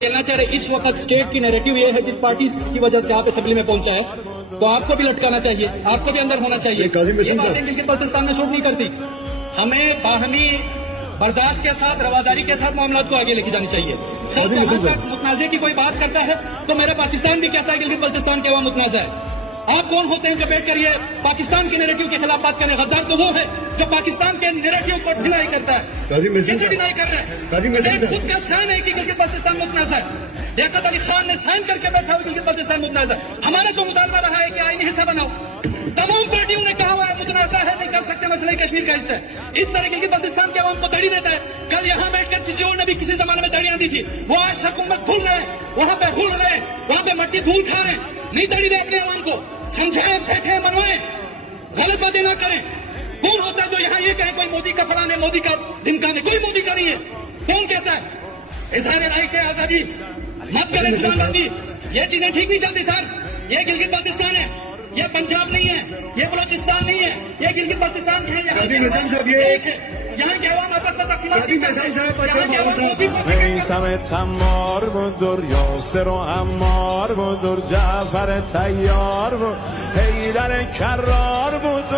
کہنا چاہ رہے اس وقت اسٹیٹ کی نیریٹو یہ ہے جس پارٹی کی وجہ سے آپ اسمبلی میں پہنچا ہے تو آپ کو بھی لٹکانا چاہیے، آپ کو بھی اندر ہونا چاہیے۔ یہ باتیں گلگت بلتستان میں شوٹ نہیں کرتی۔ ہمیں باہمی برداشت کے ساتھ، رواداری کے ساتھ معاملات کو آگے لے کے جانی چاہیے۔ سب جہاں تک متنازع کی کوئی بات کرتا ہے تو میرا پاکستان بھی کہتا ہے گلگت بلتستان کے عوام متنازع ہے۔ آپ کون ہوتے ہیں جو بیٹھ کر یہ پاکستان کے نیریٹو کے خلاف بات کریں؟ غدار تو وہ ہے جو پاکستان کے نیریٹو کو ڈینائی کرتا ہے۔ کیسے ڈینائی کر رہا ہے؟ خود کا سائن ہے کہ گلگت بلتستان متنازع ہے۔ لیاقت علی خان نے سائن کر کے بیٹھا ہوا گلگت بلتستان متنازع ہے۔ ہمارا تو مطالبہ رہا ہے کہ آئینی حصہ بناؤ۔ تمام پارٹیوں نے کہا ہوا ہے متنازع ہے، نہیں کر سکتے، مسئلہ کشمیر کا حصہ ہے۔ اس طرح گلگت بلتستان کے عوام کو تڑی دیتا ہے۔ کل یہاں بیٹھ کر کسی اور نے بھی کسی زمانے میں تڑیاں دی تھی، وہ آج حکومت بھول رہے ہیں، وہاں پہ بھول رہے ہیں، وہاں پہ مٹی دھول کھا رہے ہیں۔ نہیں تڑی دے اپنے عوام کو، سمجھائیں، بیٹھیں، منوائیں، غلط باتیں نہ کریں۔ کون ہوتا ہے جو یہاں یہ کہے کوئی مودی کا فلاں ہے، مودی کا دھمکا دے؟ کوئی مودی کا نہیں ہے۔ کون کہتا ہے؟ اظہار رائے کی آزادی مت کریں، اسلام بندی، یہ چیزیں ٹھیک نہیں چلتی سر۔ یہ گلگت بلتستان ہے، یہ پنجاب نہیں ہے، یہ بلوچستان نہیں ہے، یہ گلگت بلتستان ہے۔ یہاں کے عوام آپس میں میثم تمار بود یاسر و عمار بود جعفر طیار بود حیدر کرار بود